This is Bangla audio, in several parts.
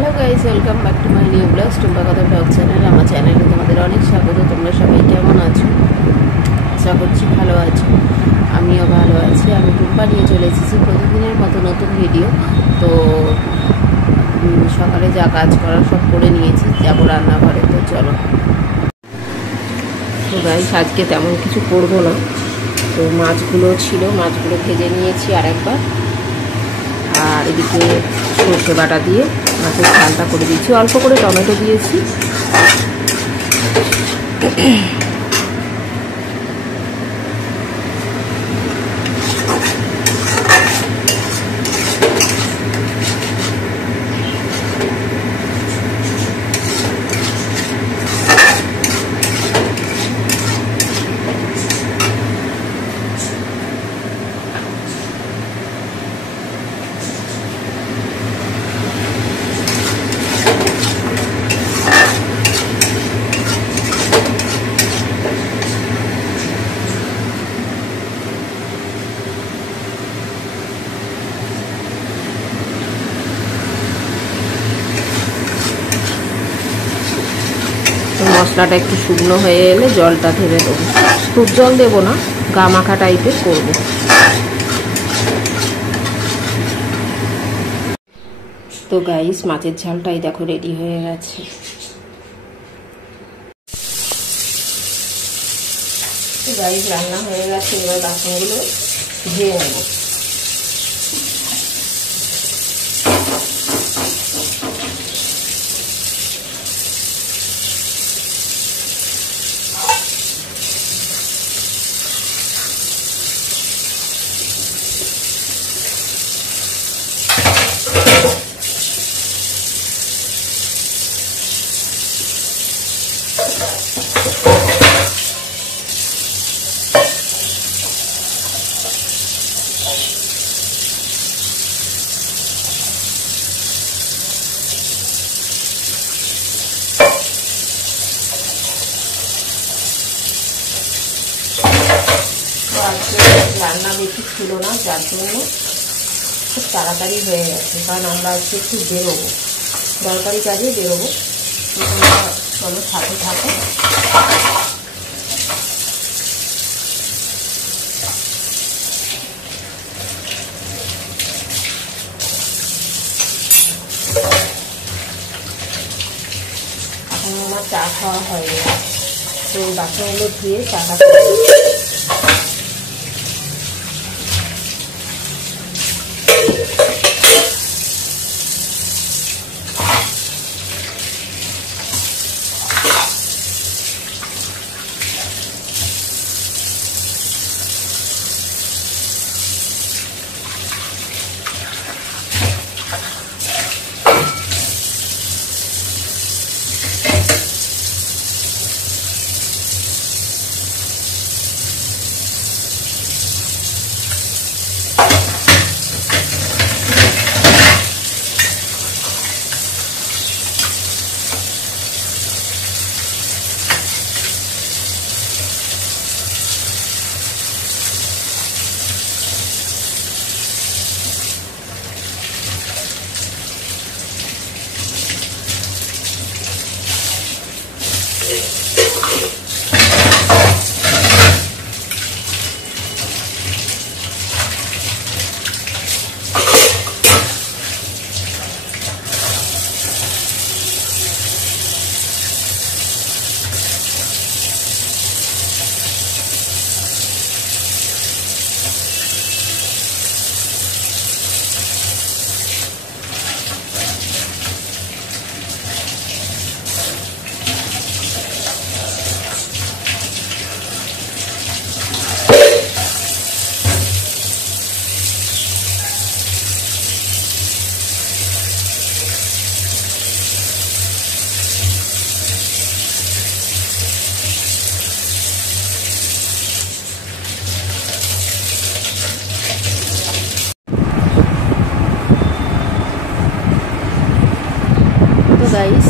Hello guys, welcome back to my new blog Tumpa কথা ব্লগ চ্যানেল। আমার চ্যানেলে তোমাদের অনেক স্বাগত। তোমরা সবাই কেমন আছো? আশা করছি ভালো আছো। আমিও ভালো আছি। আমি টুম্পা নিয়ে চলে এসেছি প্রতিদিনের মতো নতুন ভিডিও। তো সকালে যা কাজ করার সব করে নিয়েছি, যাবো রান্নাঘরে। তো চলো। তো গাইস, আজকে তেমন কিছু করবো না। তো মাছগুলো ছিল, মাছগুলো ভেজে নিয়েছি আরেকবার। আর এদিকে সর্ষে বাটা দিয়ে মাছের ঝালটা করে দিয়েছি, অল্প করে টমেটো দিয়েছি। মশলাটা একটু শুকনো হয়ে এলে জলটা ঢেলে দেবো। খুব জল দেবো না, গা মাখা টাইপের করবো। তো গাইস, মাছের ঝালটাই দেখো রেডি হয়ে গেছে। তো গাইস, রান্না হয়ে গেছে। এবার বাসনগুলো ধুয়ে নেবো। রান্না বেশি ছিল না, যার জন্য খুব তাড়াতাড়ি হয়ে গেছে। কারণ আমরা আজকে একটু বেরোবো, দরকারি কাজে বেরোবো। চলো সাথে থাকো। এখন আমার চা খাওয়া হয়ে গেছে। তো বাসনগুলো ধুয়ে চাটা গাইস।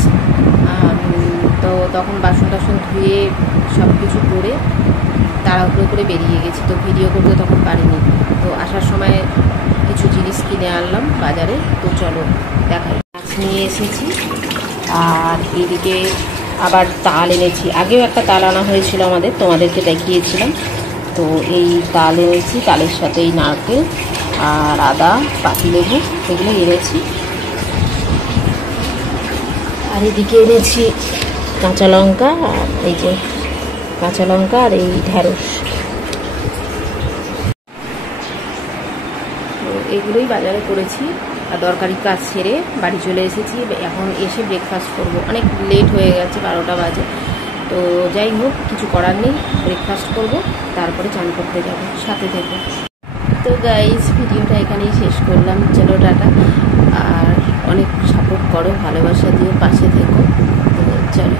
তো তখন বাসন টাসন ধুয়ে সব কিছু করে তাড়াহুড়ো করে বেরিয়ে গেছি। তো ভিডিও করতে তখন পারিনি। তো আসার সময় কিছু জিনিস কিনে আনলাম বাজারে। তো চলো দেখাই। নিয়ে এসেছি। আর এদিকে আবার তাল এনেছি, আগেও একটা তাল আনা হয়েছিল আমাদের, তোমাদেরকে দেখিয়েছিলাম। তো এই তাল এনেছি, তালের সাথে এই নারকেল আর আদা, পাতিলেবু এগুলো এনেছি। আর এদিকে এনেছি কাঁচা লঙ্কা, আর এই যে কাঁচা লঙ্কা আর এই ঢ্যাঁড়স, তো এগুলোই বাজারে করেছি। আর দরকারি কাজ সেরে বাড়ি চলে এসেছি, এখন এসে ব্রেকফাস্ট করব। অনেক লেট হয়ে গেছে, 12টা বাজে। তো যাই হোক, কিছু করার নেই, ব্রেকফাস্ট করব, তারপরে চান করতে যাব, সাথে থেকে। তো গাইজ, ভিডিওটা এখানেই শেষ করলাম, চলো টাটা। আর অনেক সাপোর্ট করো, ভালোবাসা দিও, পাশে থেকো। তো চলো।